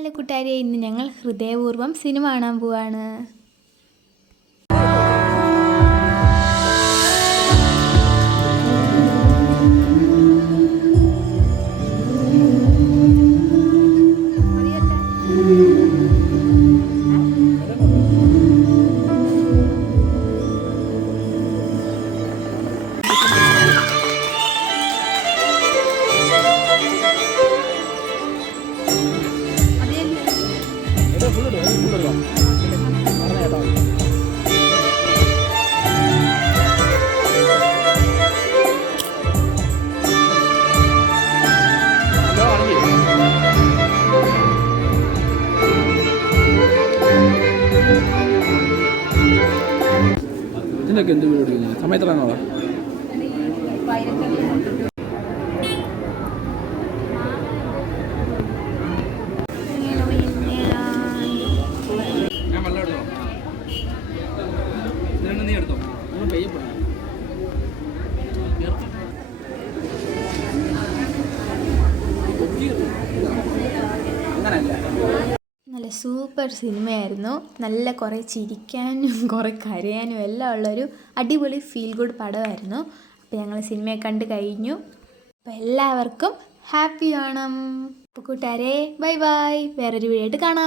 Hello കൂട്ടുകാരെ, ഇന്ന് ഞങ്ങൾ ഹൃദയപൂർവ്വം സിനിമ കാണാൻ പോവാണ്. ഇതിനൊക്കെ എന്ത് വീട് സമയത്തിലാണോ? ഞാൻ വെള്ളം എടുത്തോ, നീ എടുത്തോ, ഒന്ന് പെയ്യപ്പെടും. നല്ല സൂപ്പർ സിനിമയായിരുന്നു. നല്ല കുറേ ചിരിക്കാനും കുറേ കരയാനും എല്ലാം ഉള്ളൊരു അടിപൊളി ഫീൽ ഗുഡ് പടമായിരുന്നു. അപ്പോൾ ഞങ്ങൾ സിനിമയെ കണ്ടു കഴിഞ്ഞു. അപ്പോൾ എല്ലാവർക്കും ഹാപ്പി ഓണം. അപ്പോൾ കൂട്ടുകാരെ, ബൈ ബൈ. വേറൊരു വീഡിയോ ആയിട്ട് കാണാം.